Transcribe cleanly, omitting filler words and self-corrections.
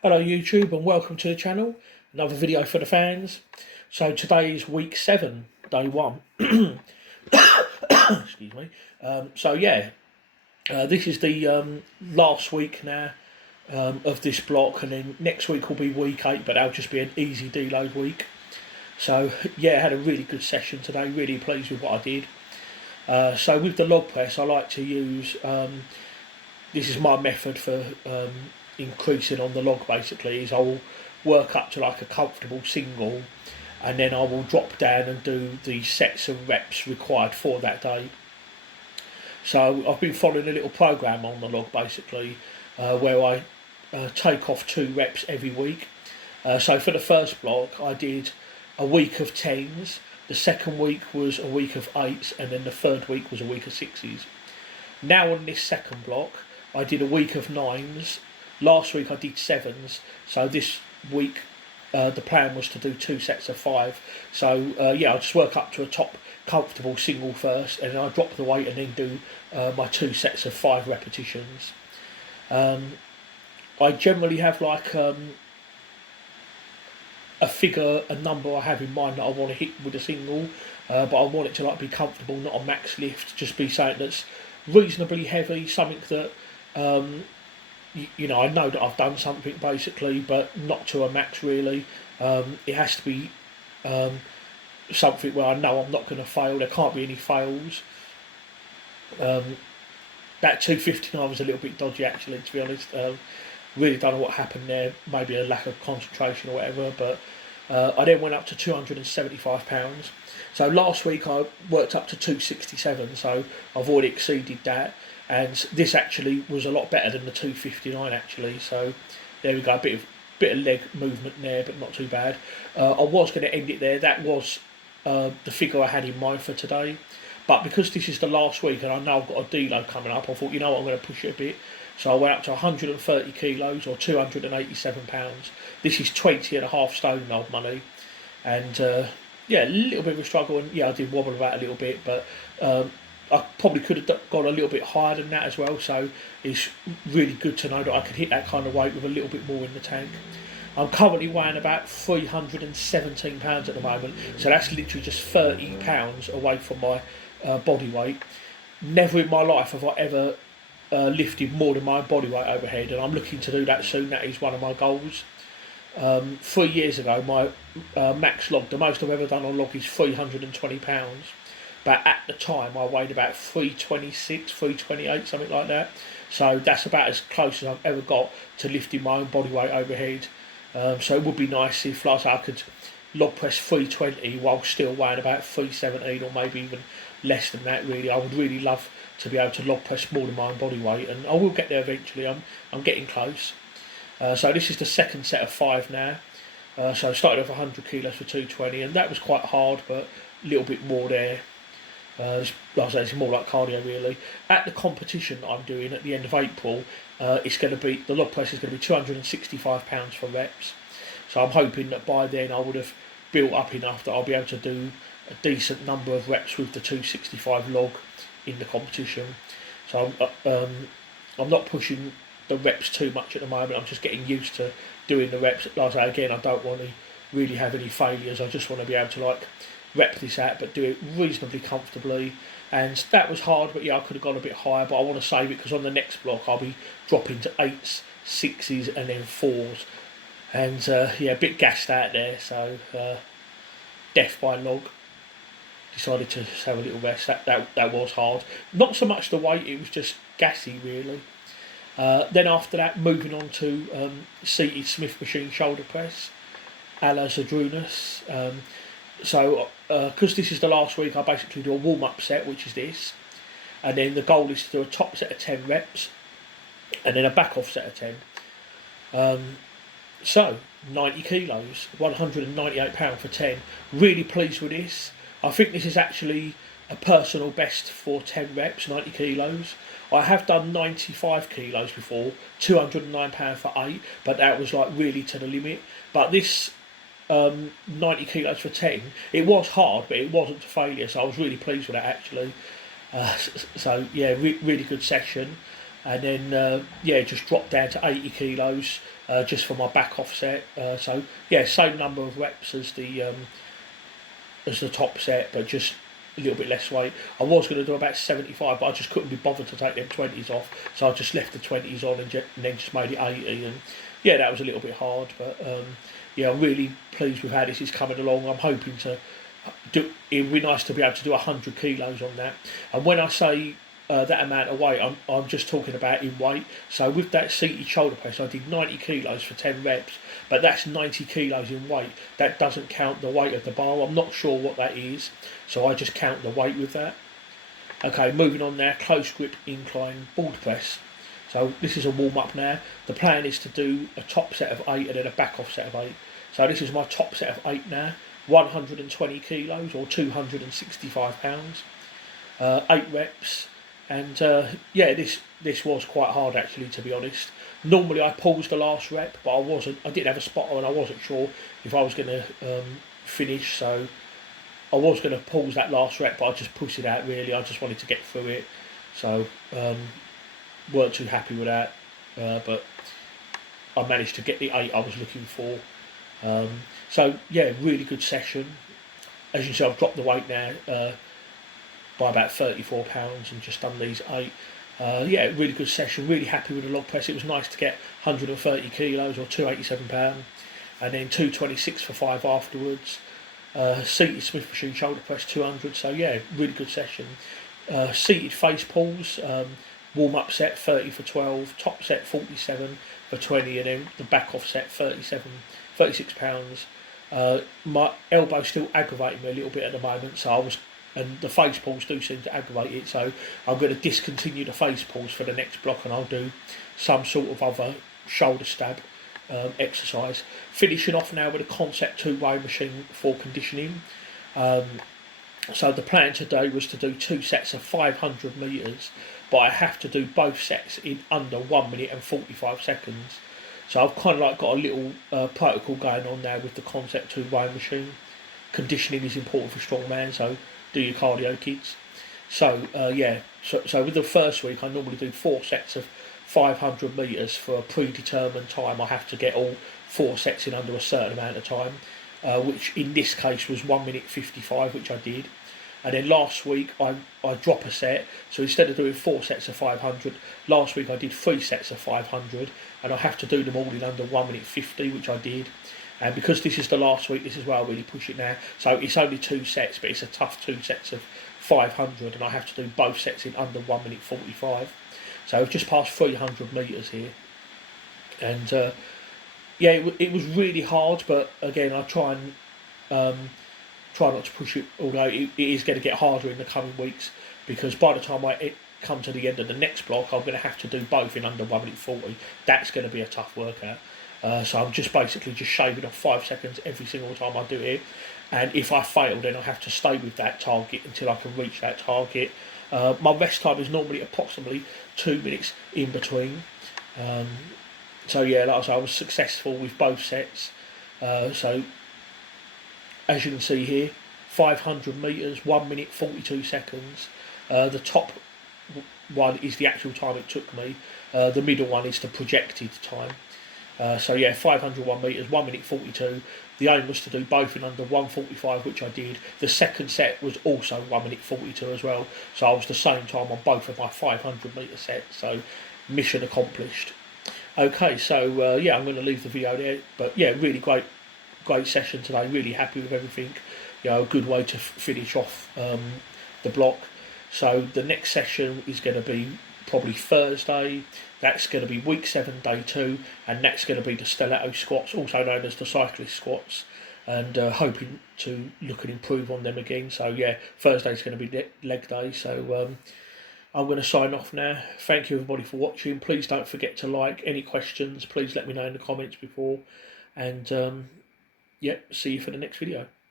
Hello YouTube and welcome to the channel. Another video for the fans. So today is week 7, day 1. Excuse me. This is the last week now of this block, and then next week will be week 8, but that'll just be an easy deload week. So yeah, I had a really good session today, really pleased with what I did. So with the log press I like to use, this is my method for increasing on the log basically, is I will work up to like a comfortable single and then I will drop down and do the sets and reps required for that day. So I've been following a little program on the log basically, where I take off 2 reps every week. So for the first block I did a week of 10s, the second week was a week of 8s, and then the third week was a week of 6s. Now on this second block I did a week of 9s. Last week I did 7s, so this week the plan was to do 2 sets of 5. So I'll just work up to a top comfortable single first, and then I drop the weight and then do my 2 sets of 5 repetitions. I generally have like a figure, a number I have in mind that I want to hit with a single, but I want it to like be comfortable, not a max lift, just be something that's reasonably heavy, something that I know that I've done something basically, but not to a max really. It has to be something where I know I'm not going to fail. There can't be any fails. That 259 was a little bit dodgy actually, to be honest. Really don't know what happened there. Maybe a lack of concentration or whatever. But I then went up to £275. So last week I worked up to 267. So I've already exceeded that. And this actually was a lot better than the 259 actually. So there we go, a bit of leg movement there, but not too bad. I was going to end it there. That was the figure I had in mind for today. But because this is the last week and I know I've got a deload coming up, I thought, you know what, I'm going to push it a bit. So I went up to 130 kilos or £287. This is 20.5 stone old money. And a little bit of a struggle. And I did wobble about a little bit, but I probably could have gone a little bit higher than that as well. So it's really good to know that I can hit that kind of weight with a little bit more in the tank. I'm currently weighing about £317 at the moment. So that's literally just £30 away from my body weight. Never in my life have I ever lifted more than my body weight overhead, and I'm looking to do that soon. That is one of my goals. 3 years ago my max log, the most I've ever done on log, is £320, but at the time I weighed about 326, 328, something like that. So that's about as close as I've ever got to lifting my own body weight overhead. So it would be nice if, like I could log press 320 while still weighing about 317, or maybe even less than that really. I would really love to be able to log press more than my own body weight, and I will get there eventually. I'm getting close. So this is the second set of 5 now. So I started off 100 kilos for 220, and that was quite hard, but a little bit more there. Like I say, it's more like cardio really. At the competition I'm doing at the end of April, it's going to be, the log press is going to be £265 for reps. So I'm hoping that by then I would have built up enough that I'll be able to do a decent number of reps with the 265 log in the competition. So I'm not pushing the reps too much at the moment. I'm just getting used to doing the reps. Like I say again, I don't want to really have any failures. I just want to be able to like rep this out, but do it reasonably comfortably. And that was hard, but I could have gone a bit higher, but I want to save it because on the next block I'll be dropping to 8s, 6s and then 4s. And a bit gassed out there, so death by log. Decided to have a little rest. That was hard. Not so much the weight, it was just gassy really. Then after that, moving on to seated Smith machine shoulder press, a la Zadrunas. Because this is the last week, I basically do a warm-up set, which is this, and then the goal is to do a top set of 10 reps and then a back-off set of 10. So 90 kilos, £198 for 10. Really pleased with this. I think this is actually a personal best for 10 reps, 90 kilos. I have done 95 kilos before, £209 for 8, but that was like really to the limit. But this 90 kilos for 10, it was hard, but it wasn't to failure, so I was really pleased with that actually. Really good session. And then just dropped down to 80 kilos just for my back offset. So yeah, same number of reps as the top set, but just a little bit less weight. I was going to do about 75, but I just couldn't be bothered to take them 20s off, so I just left the 20s on and then just made it 80. And yeah, that was a little bit hard, but yeah, I'm really pleased with how this is coming along. I'm hoping to do. It'd be nice to be able to do 100 kilos on that. And when I say that amount of weight, I'm just talking about in weight. So with that seated shoulder press, I did 90 kilos for 10 reps, but that's 90 kilos in weight. That doesn't count the weight of the bar. I'm not sure what that is, so I just count the weight with that. Okay, moving on now, close grip incline board press. So this is a warm up now. The plan is to do a top set of 8 and then a back off set of 8. So this is my top set of 8 now, 120 kilos or 265 pounds, 8 reps. And yeah, this was quite hard actually, to be honest. Normally I paused the last rep, but I didn't have a spotter and I wasn't sure if I was going to finish, so I was going to pause that last rep, but I just pushed it out really. I just wanted to get through it, so weren't too happy with that, but I managed to get the 8 I was looking for. So yeah, really good session. As you can see, I've dropped the weight now by about 34 pounds and just done these 8. Yeah, really good session, really happy with the log press. It was nice to get 130 kilos or 287 pounds, and then 226 for 5 afterwards. Seated Smith machine shoulder press 200, so yeah, really good session. Seated face pulls, warm up set 30 for 12, top set 47 for 20, and then the back off set 36 pounds. My elbow still aggravating me a little bit at the moment, so and the face pulls do seem to aggravate it, so I'm going to discontinue the face pulls for the next block, and I'll do some sort of other shoulder stab exercise. Finishing off now with a Concept 2 weighing machine for conditioning. So the plan today was to do 2 sets of 500 metres, but I have to do both sets in under 1 minute and 45 seconds. So I've kind of like got a little protocol going on now with the Concept 2 weighing machine. Conditioning is important for strongman, so do your cardio, kids. So yeah, so with the first week I normally do 4 sets of 500 metres for a predetermined time. I have to get all 4 sets in under a certain amount of time, which in this case was 1 minute 55, which I did. And then last week I drop a set, so instead of doing 4 sets of 500, last week I did 3 sets of 500, and I have to do them all in under 1 minute 50, which I did. And because this is the last week, this is where I really push it now. So it's only 2 sets, but it's a tough 2 sets of 500, and I have to do both sets in under 1 minute 45. So I've just passed 300 metres here. And yeah, it was really hard, but again, I try not to push it, although it is going to get harder in the coming weeks, because by the time I come to the end of the next block, I'm going to have to do both in under 1 minute 40. That's going to be a tough workout. So I'm just basically just shaving off 5 seconds every single time I do it, and if I fail, then I have to stay with that target until I can reach that target. My rest time is normally approximately 2 minutes in between. So yeah, like I say, I was successful with both sets. So as you can see here, 500 metres, 1 minute 42 seconds. The top one is the actual time it took me. The middle one is the projected time. So yeah, 501 metres, 1 minute 42. The aim was to do both in under 1:45, which I did. The second set was also 1 minute 42 as well. So I was the same time on both of my 500 metre sets. So mission accomplished. Okay, so yeah, I'm going to leave the video there. But yeah, really great session today. Really happy with everything. You know, a good way to finish off the block. So the next session is going to be probably Thursday. That's going to be week 7, day 2, and that's going to be the stiletto squats, also known as the cyclist squats, and hoping to look and improve on them again. So yeah, Thursday's going to be leg day. So I'm going to sign off now. Thank you everybody for watching. Please don't forget to like. Any questions, please let me know in the comments before, and yeah, see you for the next video.